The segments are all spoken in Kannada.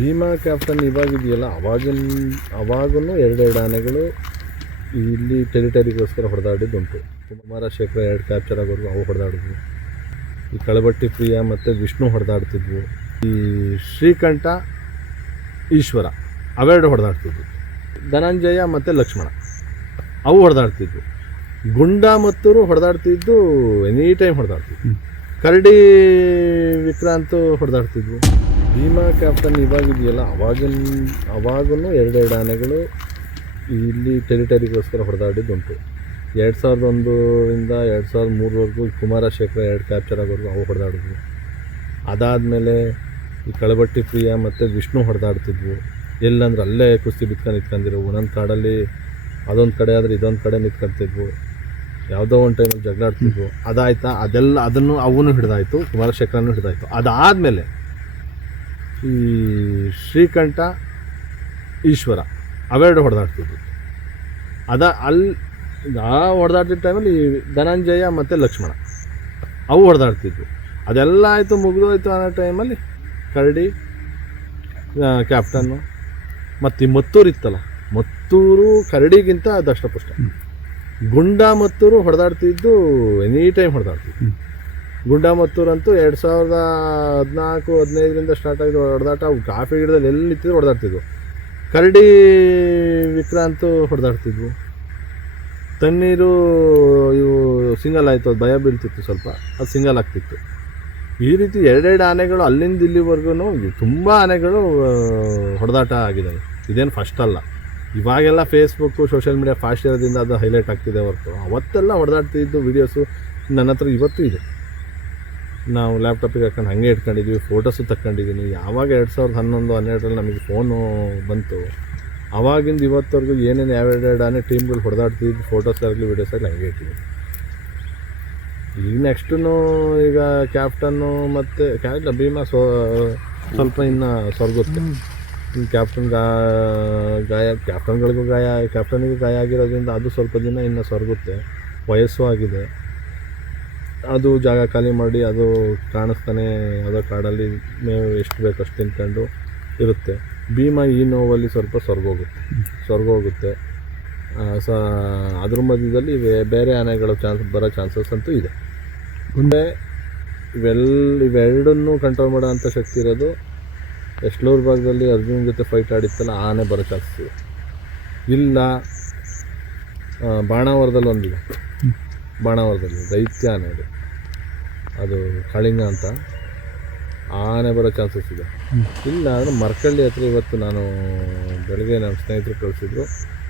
ಭೀಮಾ ಕ್ಯಾಪ್ಟನ್ ಇವಾಗಿದೆಯಲ್ಲ, ಅವಾಗೂ ಎರಡೆರಡು ಆನೆಗಳು ಇಲ್ಲಿ ಟೆರಿಟರಿಗೋಸ್ಕರ ಹೊಡೆದಾಡಿದ್ದುಂಟು. ಕುಮಾರಶೇಖರ 2 ಕ್ಯಾಪ್ಚರ್ ಆಗೋರು ಅವು ಹೊಡೆದಾಡಿದ್ವು. ಈ ಕಳಬಟ್ಟಿ ಪ್ರಿಯ ಮತ್ತು ವಿಷ್ಣು ಹೊಡೆದಾಡ್ತಿದ್ವು. ಈ ಶ್ರೀಕಂಠ, ಈಶ್ವರ ಅವೆರಡು ಹೊಡೆದಾಡ್ತಿದ್ವು. ಧನಂಜಯ ಮತ್ತು ಲಕ್ಷ್ಮಣ ಅವು ಹೊಡೆದಾಡ್ತಿದ್ವು. ಗುಂಡ ಮತ್ತೂರು ಹೊಡೆದಾಡ್ತಿದ್ದು ಎನಿ ಟೈಮ್ ಹೊಡೆದಾಡ್ತಿದ್ವು. ಕರಡಿ ವಿಕ್ರಾಂತು ಹೊಡೆದಾಡ್ತಿದ್ವು. ಭೀಮಾ ಕ್ಯಾಪ್ಟನ್ ಇವಾಗಿದೆಯಲ್ಲ, ಅವಾಗೂ ಎರಡೆರಡು ಆನೆಗಳು ಇಲ್ಲಿ ಟೆರಿಟರಿಗೋಸ್ಕರ ಹೊಡೆದಾಡಿದ್ದುಂಟು. 2001ರಿಂದ 2003ವರೆಗೂ ಕುಮಾರಶೇಖರ 2 ಕ್ಯಾಪ್ಚರ್ ಆಗೋರು ಅವು ಹೊಡೆದಾಡಿದ್ವು. ಅದಾದಮೇಲೆ ಈ ಕಳಬಟ್ಟಿ ಪ್ರಿಯ ಮತ್ತು ವಿಷ್ಣು ಹೊಡೆದಾಡ್ತಿದ್ವು. ಎಲ್ಲಂದ್ರೆ ಅಲ್ಲೇ ಕುಸ್ತಿ ನಿಂತ್ಕೊಂಡಿರು. ಒಂದೊಂದು ಕಾಡಲ್ಲಿ ಅದೊಂದು ಕಡೆ ಆದರೆ ಇದೊಂದು ಕಡೆ ನಿಂತ್ಕೊಳ್ತಿದ್ವು. ಯಾವುದೋ ಒಂದು ಟೈಮಲ್ಲಿ ಜಗಳಾಡ್ತಿದ್ವು. ಅದಾಯ್ತಾ, ಅವನು ಹಿಡಿದಾಯ್ತು, ಕುಮಾರಶೇಖರನೂ ಹಿಡಿದಾಯ್ತು. ಅದಾದಮೇಲೆ ಈ ಶ್ರೀಕಂಠ, ಈಶ್ವರ ಅವೆರಡು ಹೊಡೆದಾಡ್ತಿದ್ವು. ಹೊಡೆದಾಡ್ತಿದ್ದ ಟೈಮಲ್ಲಿ ಧನಂಜಯ ಮತ್ತು ಲಕ್ಷ್ಮಣ ಅವು ಹೊಡೆದಾಡ್ತಿದ್ವು. ಅದೆಲ್ಲ ಆಯಿತು, ಮುಗಿದೋಯ್ತು ಅನ್ನೋ ಟೈಮಲ್ಲಿ ಕರಡಿ ಕ್ಯಾಪ್ಟನ್ನು ಮತ್ತು ಈ ಮತ್ತೂರು ಇತ್ತಲ್ಲ, ಮತ್ತೂರು ಕರಡಿಗಿಂತ ದಷ್ಟಪುಷ್ಟ. ಗುಂಡ ಮತ್ತೂರು ಹೊಡೆದಾಡ್ತಿದ್ದು ಎನಿ ಟೈಮ್ ಹೊಡೆದಾಡ್ತಿದ್ವು. ಗುಂಡ ಮತ್ತೂರಂತೂ 2014-15ರಿಂದ ಸ್ಟಾರ್ಟ್ ಆಗಿದ್ದು ಹೊಡೆದಾಟ. ಅವು ಕಾಫಿ ಗಿಡದಲ್ಲಿ ಎಲ್ಲಿ ನಿಂತಿದ್ರು ಹೊಡೆದಾಡ್ತಿದ್ವು. ಕರಡಿ ವಿಕ್ರಾಂತು ಹೊಡೆದಾಡ್ತಿದ್ವು. ತಣ್ಣೀರು ಇವು ಸಿಂಗಲ್ ಆಯಿತು, ಅದು ಭಯ ಬೀಳ್ತಿತ್ತು ಸ್ವಲ್ಪ, ಅದು ಸಿಂಗಲ್ ಆಗ್ತಿತ್ತು. ಈ ರೀತಿ ಎರಡೆರಡು ಆನೆಗಳು ಅಲ್ಲಿಂದ ಇಲ್ಲಿವರೆಗೂ ತುಂಬ ಆನೆಗಳು ಹೊಡೆದಾಟ ಆಗಿದ್ದಾವೆ. ಇದೇನು ಫಸ್ಟ್ ಅಲ್ಲ. ಇವಾಗೆಲ್ಲ ಫೇಸ್ಬುಕ್ಕು, ಸೋಷಿಯಲ್ ಮೀಡಿಯಾ ಫಾಸ್ಟ್ ಇರೋದ್ರಿಂದ ಅದು ಹೈಲೈಟ್ ಆಗ್ತಿದೆ ಹೊರತು ಅವತ್ತೆಲ್ಲ ಹೊಡೆದಾಡ್ತಿದ್ದು ವೀಡಿಯೋಸು ನನ್ನ ಹತ್ರ ಇವತ್ತು ಇದೆ. ನಾವು ಲ್ಯಾಪ್ಟಾಪಿಗೆ ಹಾಕೊಂಡು ಹಾಗೆ ಇಟ್ಕೊಂಡಿದ್ವಿ, ಫೋಟೋಸು ತಗೊಂಡಿದ್ದೀನಿ. ಯಾವಾಗ 2011-12ರಲ್ಲಿ ನಮಗೆ ಫೋನು ಬಂತು, ಆವಾಗಿಂದ ಇವತ್ತವರೆಗೂ ಏನೇನು ಯಾವೆರಡು ಆನೆ ಟೀಮ್ಗಳು ಹೊಡೆದಾಡ್ತಿದ್ದು ಫೋಟೋಸ್ ಆಗಲಿ ವೀಡಿಯೋಸ್ ಆಗಲಿ ಹಂಗೆ ಇಟ್ಟಿದ್ದೀನಿ. ಈಗ ನೆಕ್ಸ್ಟು ಈಗ ಕ್ಯಾಪ್ಟನ್ನು ಮತ್ತು ಭೀಮಾ ಸ್ವಲ್ಪ ಇನ್ನು ಸೊರಗುತ್ತೆ. ಕ್ಯಾಪ್ಟನ್ಗಳಿಗೂ ಕ್ಯಾಪ್ಟನಿಗೂ ಗಾಯ ಆಗಿರೋದ್ರಿಂದ ಅದು ಸ್ವಲ್ಪ ದಿನ ಇನ್ನು ಸೊರಗುತ್ತೆ. ವಯಸ್ಸು ಆಗಿದೆ. ಅದು ಜಾಗ ಖಾಲಿ ಮಾಡಿ ಅದು ಕಾಣಿಸ್ತಾನೆ ಯಾವುದೋ ಕಾಡಲ್ಲಿ ಮೇವು ಎಷ್ಟು ಬೇಕು ಅಷ್ಟು ತಿನ್ಕೊಂಡು ಇರುತ್ತೆ. ಭೀಮಾ ಈ ನೋವಲ್ಲಿ ಸ್ವಲ್ಪ ಸೊರಗೋಗುತ್ತೆ. ಅದ್ರ ಮಧ್ಯದಲ್ಲಿ ಬೇರೆ ಆನೆಗಳು ಬರೋ ಚಾನ್ಸಸ್ ಅಂತೂ ಇದೆ. ಮುಂದೆ ಇವೆರಡನ್ನೂ ಕಂಟ್ರೋಲ್ ಮಾಡೋ ಅಂಥ ಶಕ್ತಿ ಇರೋದು ಎಸ್ಲೂರು ಭಾಗದಲ್ಲಿ ಅರ್ಜುನ್ ಜೊತೆ ಫೈಟ್ ಆಡಿತ್ತಲ್ಲ, ಆನೆ ಬರೋ ಚಾನ್ಸಸ್ ಇದೆ. ಇಲ್ಲ ಬಾಣಾವರದಲ್ಲಿ ಒಂದಿದೆ, ಬಾಣಾವರದಲ್ಲಿ ದೈತ್ಯ ಆನೆ ಅದು ಕಾಳಿಂಗ ಅಂತ, ಆನೆ ಬರೋ ಚಾನ್ಸಸ್ ಇದೆ. ಇಲ್ಲ ಅಂದರೆ ಮರಕಳ್ಳಿ ಹತ್ರ ಇವತ್ತು ನಾನು ಬೆಳಗ್ಗೆ ನಮ್ಮ ಸ್ನೇಹಿತರು ಕಳಿಸಿದ್ರು,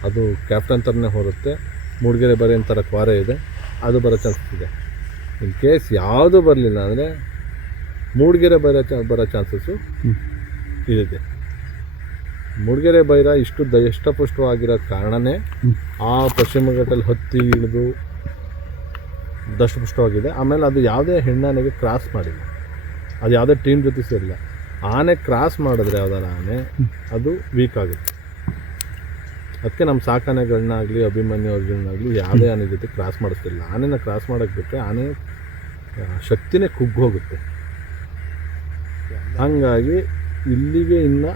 ಅದು ಕ್ಯಾಪ್ಟನ್ ಥರನೇ ಹೊರುತ್ತೆ. ಮೂಡಿಗೆರೆ ಬರೀ ಥರ ಕ್ವಾರೆ ಇದೆ, ಅದು ಬರೋ ಚಾನ್ಸಸ್ ಇದೆ. ಇನ್ ಕೇಸ್ ಯಾವುದು ಬರಲಿಲ್ಲ ಅಂದರೆ ಮೂಡಿಗೆರೆ ಬರೋ ಚಾನ್ಸಸ್ಸು ಇದೆ. ಮೂಡಿಗೆರೆ ಬೈರ ಇಷ್ಟು ದಷ್ಟಪುಷ್ಟವಾಗಿರೋ ಕಾರಣನೇ ಆ ಪಶ್ಚಿಮ ಘಟ್ಟಲ್ಲಿ ಹತ್ತಿ ಇಳಿದು ದಷ್ಟಪುಷ್ಟವಾಗಿದೆ. ಆಮೇಲೆ ಅದು ಯಾವುದೇ ಹೆಣ್ಣಾನೆಗೆ ಕ್ರಾಸ್ ಮಾಡಿಲ್ಲ, ಅದು ಯಾವುದೇ ಟೀಮ್ ಜೊತೆ ಸೇರಿಲ್ಲ. ಆನೆ ಕ್ರಾಸ್ ಮಾಡಿದ್ರೆ ಯಾವುದಾರ ಆನೆ ಅದು ವೀಕ್ ಆಗುತ್ತೆ. ಅದಕ್ಕೆ ನಮ್ಮ ಸಾಕಾನೆಗಳನ್ನಾಗಲಿ ಅಭಿಮನ್ಯು ಅರ್ಜುನಾಗಲಿ ಯಾವುದೇ ಆನೆ ಜೊತೆ ಕ್ರಾಸ್ ಮಾಡಿಸ್ತಿಲ್ಲ. ಆನೆನ ಕ್ರಾಸ್ ಮಾಡೋಕ್ಕೆ ಬಿಟ್ಟರೆ ಆನೆ ಶಕ್ತಿನೇ ಕುಗ್ಗೋಗುತ್ತೆ. ಹಾಗಾಗಿ ಇಲ್ಲಿಗೆ ಇನ್ನು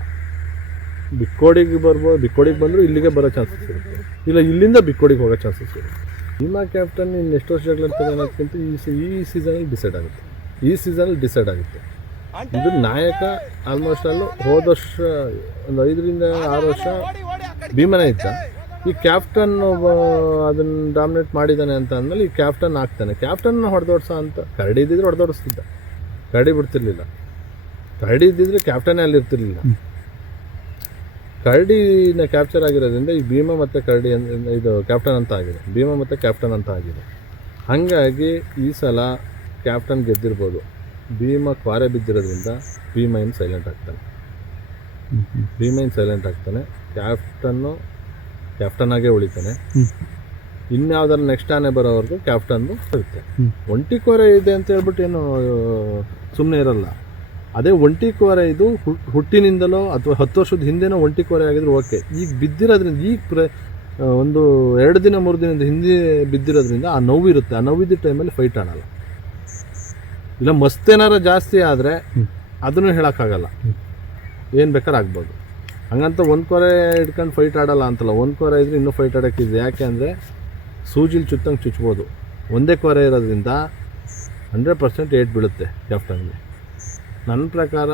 ಬಿಕ್ಕೋಡಿಗೆ ಬರ್ಬೋದು, ಬಿಕ್ಕೋಡಿಗೆ ಬಂದರೂ ಇಲ್ಲಿಗೆ ಬರೋ ಚಾನ್ಸಸ್ ಇರುತ್ತೆ. ಇಲ್ಲ ಇಲ್ಲಿಂದ ಬಿಕ್ಕೋಡಿಗೆ ಹೋಗೋ ಚಾನ್ಸಸ್ ಇರುತ್ತೆ. ಭೀಮಾ ಕ್ಯಾಪ್ಟನ್ ಇನ್ನು ಎಷ್ಟು ವರ್ಷಗಳಿರ್ತದೆ ಅನ್ನೋದಕ್ಕಿಂತ ಈ ಸೀಸನಲ್ಲಿ ಡಿಸೈಡ್ ಆಗುತ್ತೆ. ಇದು ನಾಯಕ ಆಲ್ಮೋಸ್ಟ್ ಅಲ್ಲೂ ಹೋದ ವರ್ಷ ಒಂದು 5-6 ವರ್ಷ ಭೀಮನೇ ಇದ್ದ. ಈ ಕ್ಯಾಪ್ಟನ್ ಅದನ್ನು ಡಾಮಿನೇಟ್ ಮಾಡಿದ್ದಾನೆ ಅಂತ ಅಂದಮೇಲೆ ಈ ಕ್ಯಾಪ್ಟನ್ ಆಗ್ತಾನೆ. ಕ್ಯಾಪ್ಟನ್ನ ಹೊಡೆದೋಡ್ಸೋ ಅಂತ ಕರಡಿ ಇದ್ದಿದ್ರೆ ಹೊಡೆದೋಡಿಸ್ತಿದ್ದ, ಕರಡಿ ಬಿಡ್ತಿರ್ಲಿಲ್ಲ. ಕರಡಿ ಇದ್ದಿದ್ರೆ ಕ್ಯಾಪ್ಟನ್ನೇ ಅಲ್ಲಿರ್ತಿರ್ಲಿಲ್ಲ. ಕರಡಿನ ಕ್ಯಾಪ್ಚರ್ ಆಗಿರೋದ್ರಿಂದ ಈ ಭೀಮಾ ಮತ್ತು ಕರಡಿ ಇದು ಕ್ಯಾಪ್ಟನ್ ಅಂತ ಆಗಿದೆ, ಭೀಮಾ ಮತ್ತು ಕ್ಯಾಪ್ಟನ್ ಅಂತ ಆಗಿದೆ. ಹಾಗಾಗಿ ಈ ಸಲ ಕ್ಯಾಪ್ಟನ್ ಗೆದ್ದಿರ್ಬೋದು. ಭೀಮಾ ಕ್ವಾರೆ ಬಿದ್ದಿರೋದ್ರಿಂದ ಭೀಮಾ ಇನ್ನು ಸೈಲೆಂಟ್ ಆಗ್ತಾನೆ. ಕ್ಯಾಪ್ಟನ್ನಾಗೇ ಉಳಿತಾನೆ. ಇನ್ಯಾವ್ದಾರು ನೆಕ್ಸ್ಟ್ ಆನೆ ಬರೋವರೆಗೂ ಕ್ಯಾಪ್ಟನ್ನು ಇರುತ್ತೆ. ಒಂಟಿ ಕೋರೆ ಇದೆ ಅಂತ ಹೇಳ್ಬಿಟ್ಟು ಏನು ಸುಮ್ಮನೆ ಇರಲ್ಲ. ಅದೇ ಒಂಟಿ ಕೋರೆ ಇದು ಹುಟ್ಟಿನಿಂದಲೋ ಅಥವಾ 10 ವರ್ಷದ ಹಿಂದೆನೋ ಒಂಟಿ ಕೋರೆ ಆಗಿದ್ರು ಓಕೆ. ಈಗ ಬಿದ್ದಿರೋದ್ರಿಂದ ಒಂದು 2 ದಿನ 3 ದಿನದ ಹಿಂದೆ ಬಿದ್ದಿರೋದ್ರಿಂದ ಆ ನೋವು ಇರುತ್ತೆ. ಆ ನೋವಿದ್ದ ಟೈಮಲ್ಲಿ ಫೈಟ್ ಆಡಲ್ಲ. ಇಲ್ಲ ಮಸ್ತೇನಾರ ಜಾಸ್ತಿ ಆದರೆ ಅದನ್ನು ಹೇಳೋಕ್ಕಾಗಲ್ಲ. ಏನು ಬೇಕಾದ್ರೆ ಆಗ್ಬೋದು. ಹಂಗಂತ ಒಂದು ಕೊರೆ ಹಿಡ್ಕೊಂಡು ಫೈಟ್ ಆಡೋಲ್ಲ ಅಂತಲ್ಲ, ಒಂದು ಕೊರೆ ಇದ್ರೆ ಇನ್ನೂ ಫೈಟ್ ಆಡೋಕ್ಕಿದೆ. ಯಾಕೆ ಅಂದರೆ ಸೂಜಿಲಿ ಚುತ್ತಂಗೆ ಚುಚ್ಬೋದು. ಒಂದೇ ಕೊರೆ ಇರೋದ್ರಿಂದ 100% ಏಟ್ ಬೀಳುತ್ತೆ ಕ್ಯಾಪ್ಟನ್ಗೆ. ನನ್ನ ಪ್ರಕಾರ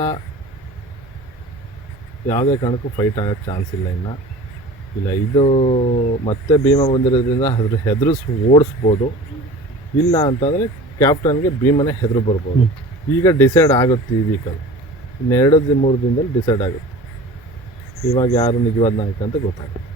ಯಾವುದೇ ಕಾರಣಕ್ಕೂ ಫೈಟ್ ಆಗೋಕ್ಕೆ ಚಾನ್ಸ್ ಇಲ್ಲ ಇನ್ನು. ಇಲ್ಲ, ಇದು ಮತ್ತೆ ಭೀಮ ಬಂದಿರೋದ್ರಿಂದ ಅದ್ರ ಓಡಿಸ್ಬೋದು. ಇಲ್ಲ ಅಂತಂದರೆ ಕ್ಯಾಪ್ಟನ್ಗೆ ಭೀಮನೇ ಹೆದರು ಬರ್ಬೋದು. ಈಗ ಡಿಸೈಡ್ ಆಗುತ್ತೆ ಈ ವೀಕಲ್ಲಿ, ಇನ್ನು 2-3 ದಿನದಲ್ಲಿ ಡಿಸೈಡ್ ಆಗುತ್ತೆ. ಇವಾಗ ಯಾರು ನಿಜವಾದ ನಾಯಕ ಅಂತ ಗೊತ್ತಾಗುತ್ತೆ.